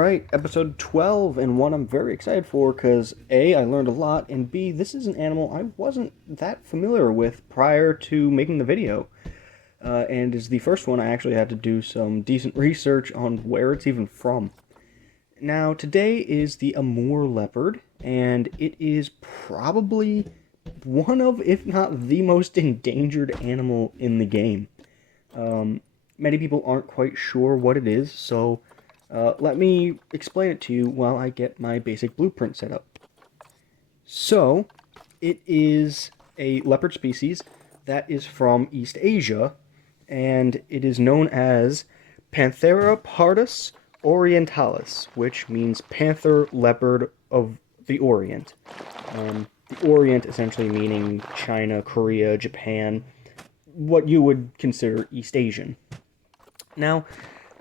Alright, episode 12, and one I'm very excited for because A, I learned a lot, and B, this is an animal I wasn't that familiar with prior to making the video. And is the first one I actually had to do some decent research on where it's even from. Now, today is the Amur Leopard, and it is probably one of, if not the most endangered animal in the game. Many people aren't quite sure what it is, so let me explain it to you while I get my basic blueprint set up. So, it is a leopard species that is from East Asia, and it is known as Panthera pardus orientalis, which means panther leopard of the Orient. The Orient essentially meaning China, Korea, Japan, what you would consider East Asian. Now,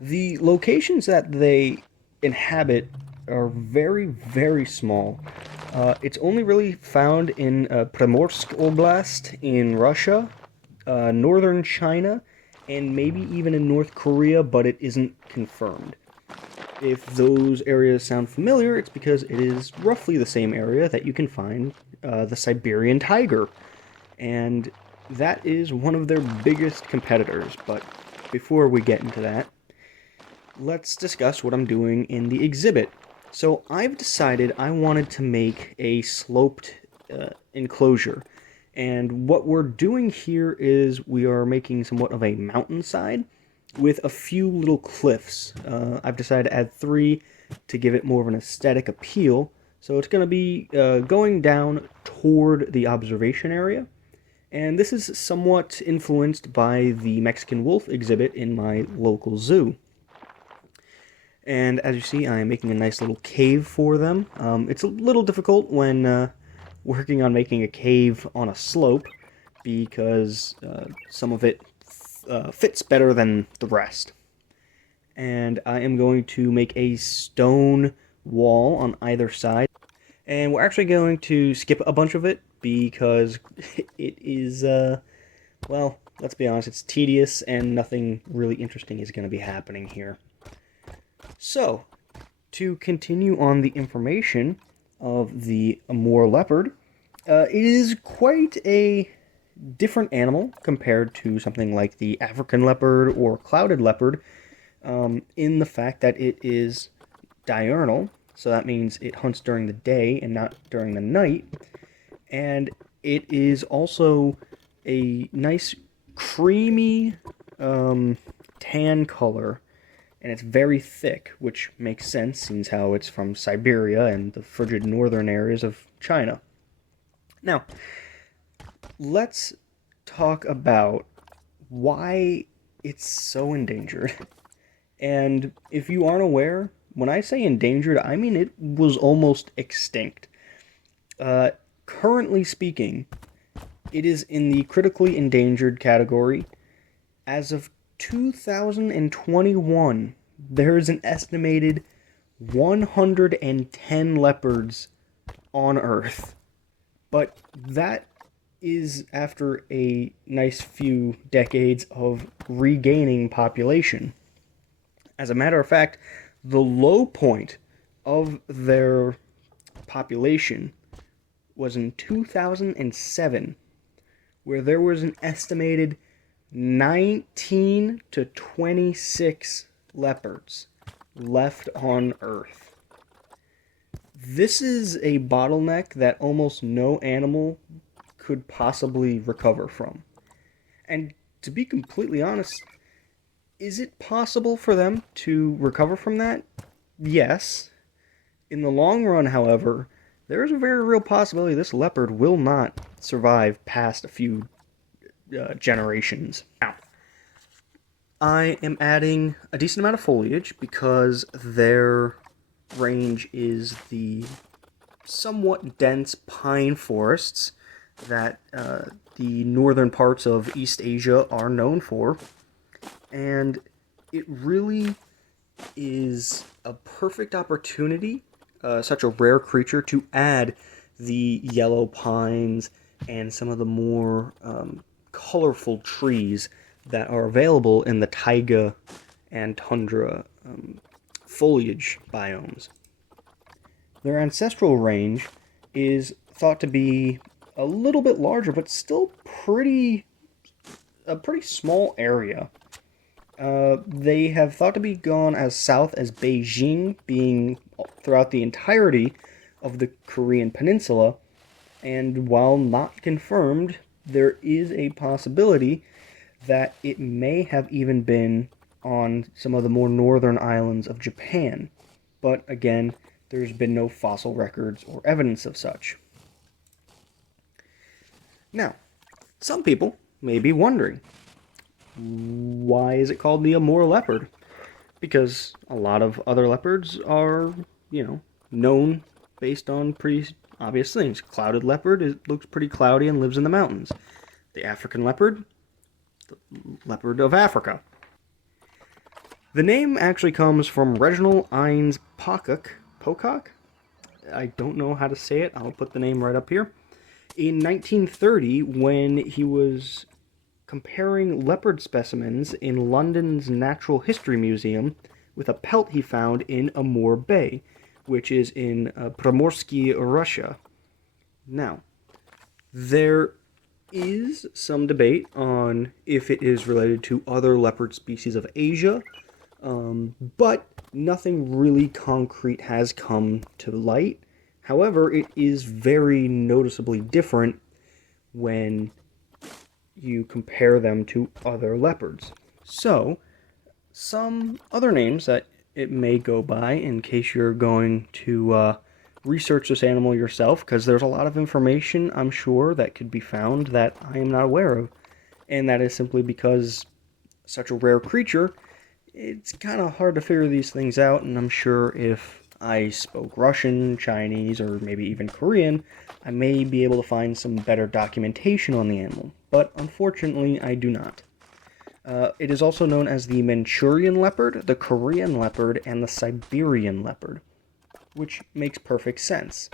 the locations that they inhabit are very, very small. It's only really found in Primorsk Oblast in Russia, northern China, and maybe even in North Korea, but it isn't confirmed. If those areas sound familiar, it's because it is roughly the same area that you can find the Siberian tiger. And that is one of their biggest competitors. But before we get into that, let's discuss what I'm doing in the exhibit. So I've decided I wanted to make a sloped enclosure. And what we're doing here is we are making somewhat of a mountainside with a few little cliffs. I've decided to add 3 to give it more of an aesthetic appeal. So it's going to be going down toward the observation area. And this is somewhat influenced by the Mexican wolf exhibit in my local zoo. And as you see, I am making a nice little cave for them. It's a little difficult when working on making a cave on a slope because some of it fits better than the rest. And I am going to make a stone wall on either side. And we're actually going to skip a bunch of it because it is, well, let's be honest, it's tedious and nothing really interesting is going to be happening here. So, to continue on the information of the Amur Leopard, it is quite a different animal compared to something like the African leopard or clouded leopard, in the fact that it is diurnal, so that means it hunts during the day and not during the night, and it is also a nice creamy tan color, and it's very thick, which makes sense since how it's from Siberia and the frigid northern areas of China. Now, let's talk about why it's so endangered. And if you aren't aware, when I say endangered, I mean it was almost extinct. Currently speaking, it is in the critically endangered category. As of 2021, there is an estimated 110 leopards on Earth. But that is after a nice few decades of regaining population. As a matter of fact, the low point of their population was in 2007, where there was an estimated 19 to 26 leopards left on Earth. This is a bottleneck that almost no animal could possibly recover from. And to be completely honest, is it possible for them to recover from that? Yes. In the long run, however, there is a very real possibility this leopard will not survive past a few generations. Now, I am adding a decent amount of foliage because their range is the somewhat dense pine forests that the northern parts of East Asia are known for. And it really is a perfect opportunity, such a rare creature, to add the yellow pines and some of the more colorful trees that are available in the taiga and tundra foliage biomes. Their ancestral range is thought to be a little bit larger, but still a pretty small area. They have thought to be gone as south as Beijing, being throughout the entirety of the Korean peninsula, and while not confirmed, there is a possibility that it may have even been on some of the more northern islands of Japan. But again, there's been no fossil records or evidence of such. Now, some people may be wondering, why is it called the Amur leopard? Because a lot of other leopards are, known based on pretty obvious things. Clouded leopard, it looks pretty cloudy and lives in the mountains. The African leopard, the leopard of Africa. The name actually comes from Reginald Innes Pocock? I don't know how to say it. I'll put the name right up here. In 1930, when he was comparing leopard specimens in London's Natural History Museum with a pelt he found in Amur Bay, which is in Primorsky, Russia. Now, there is some debate on if it is related to other leopard species of Asia, but nothing really concrete has come to light. However, it is very noticeably different when you compare them to other leopards. So, some other names that it may go by in case you're going to research this animal yourself, because there's a lot of information, I'm sure, that could be found that I am not aware of. And that is simply because such a rare creature, it's kind of hard to figure these things out, and I'm sure if I spoke Russian, Chinese, or maybe even Korean, I may be able to find some better documentation on the animal. But unfortunately, I do not. It is also known as the Manchurian leopard, the Korean leopard, and the Siberian leopard, which makes perfect sense.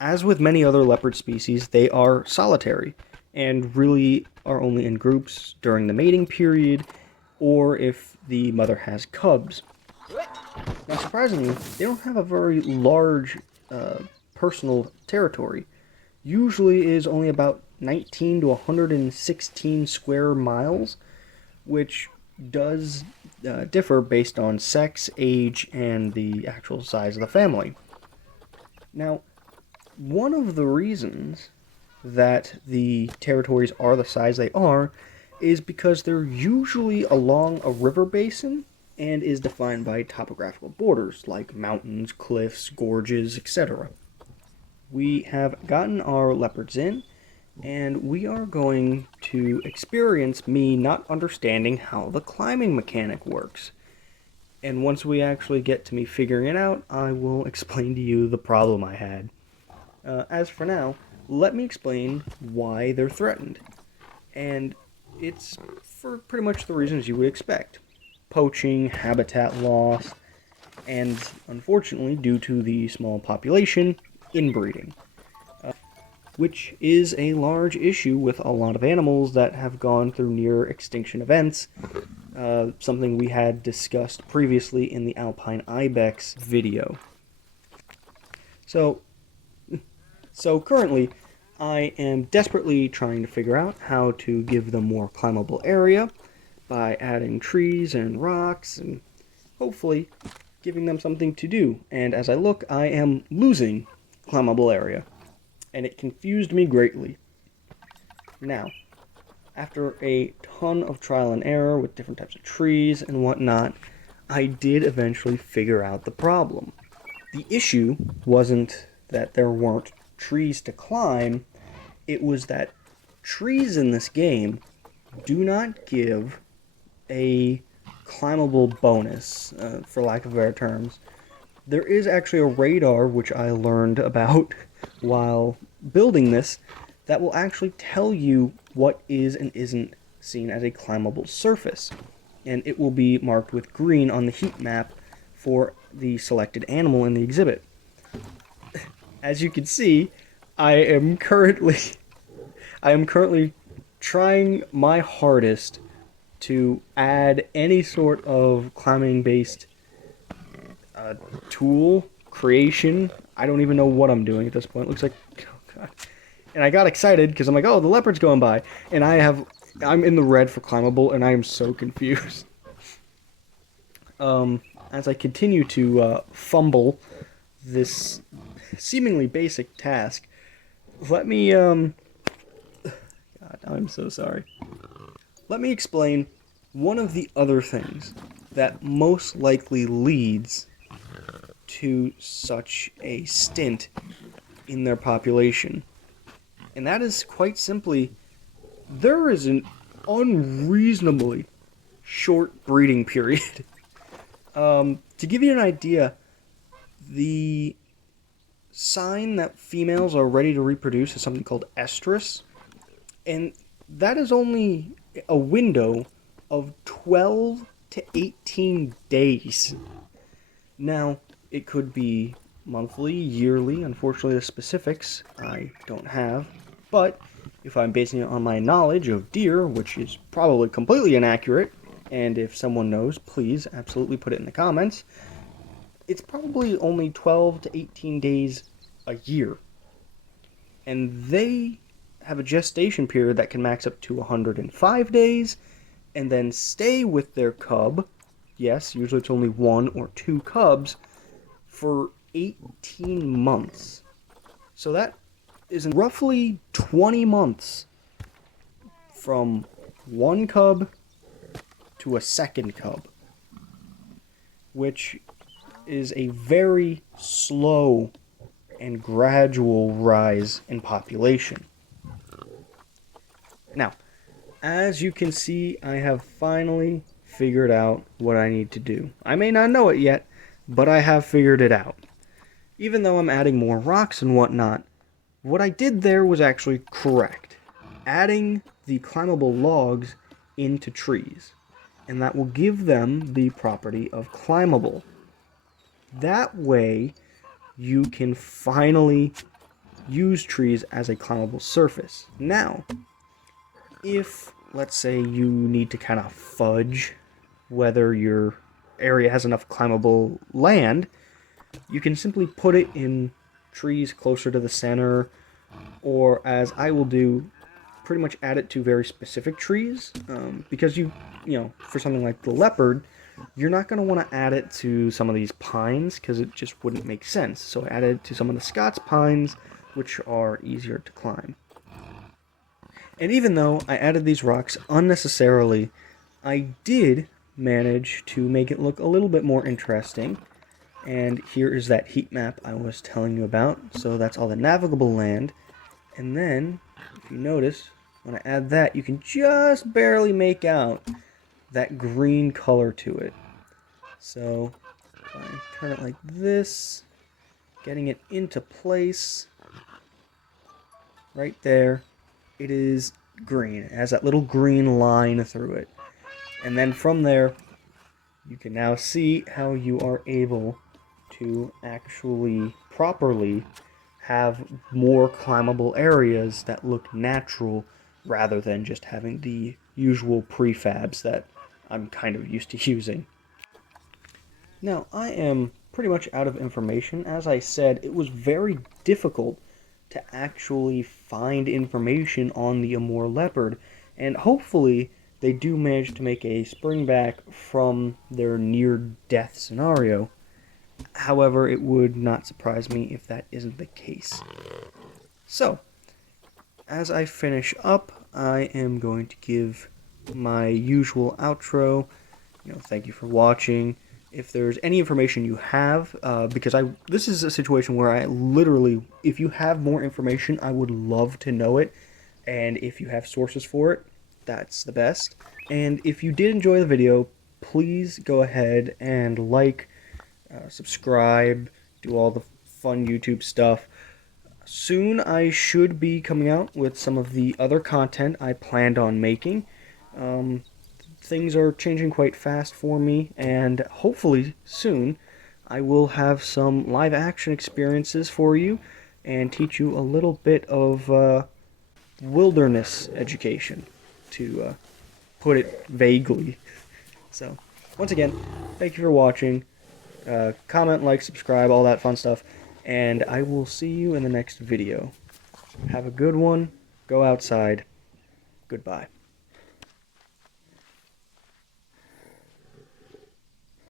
As with many other leopard species, they are solitary, and really are only in groups during the mating period, or if the mother has cubs. Now, surprisingly, they don't have a very large personal territory. Usually it is only about 19 to 116 square miles, which does differ based on sex, age, and the actual size of the family. Now, one of the reasons that the territories are the size they are is because they're usually along a river basin and is defined by topographical borders like mountains, cliffs, gorges, etc. We have gotten our leopards in, and we are going to experience me not understanding how the climbing mechanic works. And once we actually get to me figuring it out, I will explain to you the problem I had. As for now, let me explain why they're threatened. And it's for pretty much the reasons you would expect. Poaching, habitat loss, and unfortunately, due to the small population, inbreeding. Which is a large issue with a lot of animals that have gone through near extinction events, something we had discussed previously in the Alpine Ibex video. So currently, I am desperately trying to figure out how to give them more climbable area by adding trees and rocks and hopefully giving them something to do. And as I look, I am losing climbable area, and it confused me greatly. Now, after a ton of trial and error with different types of trees and whatnot, I did eventually figure out the problem. The issue wasn't that there weren't trees to climb, it was that trees in this game do not give a climbable bonus, for lack of better terms. There is actually a radar, which I learned about while building this, that will actually tell you what is and isn't seen as a climbable surface. And it will be marked with green on the heat map for the selected animal in the exhibit. As you can see, I am currently trying my hardest to add any sort of climbing-based tool creation. I don't even know what I'm doing at this point. It looks like, oh god. And I got excited because I'm like, oh, the leopard's going by, and I'm in the red for climbable, and I am so confused. As I continue to fumble this seemingly basic task, let me God, I'm so sorry. Let me explain one of the other things that most likely leads to such a stint in their population. And that is quite simply, there is an unreasonably short breeding period. To give you an idea, the sign that females are ready to reproduce is something called estrus, and that is only a window of 12 to 18 days. Now, it could be monthly, yearly. Unfortunately, the specifics I don't have, but if I'm basing it on my knowledge of deer, which is probably completely inaccurate, and if someone knows, please absolutely put it in the comments, it's probably only 12 to 18 days a year. And they have a gestation period that can max up to 105 days, and then stay with their cub, yes, usually it's only 1 or 2 cubs, for 18 months. So that is roughly 20 months from one cub to a second cub, which is a very slow and gradual rise in population. Now, as you can see, I have finally figured out what I need to do. I may not know it yet, but I have figured it out. Even though I'm adding more rocks and whatnot, what I did there was actually correct. Adding the climbable logs into trees, and that will give them the property of climbable. That way, you can finally use trees as a climbable surface. Now, if, let's say, you need to kind of fudge whether your area has enough climbable land, you can simply put it in trees closer to the center, or as I will do, pretty much add it to very specific trees, because you know, for something like the leopard, you're not going to want to add it to some of these pines because it just wouldn't make sense. So I added it to some of the Scots pines, which are easier to climb. And even though I added these rocks unnecessarily, I did manage to make it look a little bit more interesting. And here is that heat map I was telling you about. So that's all the navigable land. And then, if you notice, when I add that, you can just barely make out that green color to it. So if I turn it like this, getting it into place, right there, it is green. It has that little green line through it. And then from there, you can now see how you are able to actually properly have more climbable areas that look natural rather than just having the usual prefabs that I'm kind of used to using. Now, I am pretty much out of information. As I said, it was very difficult to actually find information on the Amur Leopard, and hopefully they do manage to make a spring back from their near-death scenario. However, it would not surprise me if that isn't the case. So, as I finish up, I am going to give my usual outro. Thank you for watching. If there's any information you have, because this is a situation where I literally, if you have more information, I would love to know it. And if you have sources for it, that's the best. And if you did enjoy the video, please go ahead and like, subscribe, do all the fun YouTube stuff. Soon I should be coming out with some of the other content I planned on making. Things are changing quite fast for me, and hopefully soon I will have some live action experiences for you and teach you a little bit of wilderness education, to put it vaguely. So, once again, thank you for watching. Comment, like, subscribe, all that fun stuff. And I will see you in the next video. Have a good one. Go outside. Goodbye.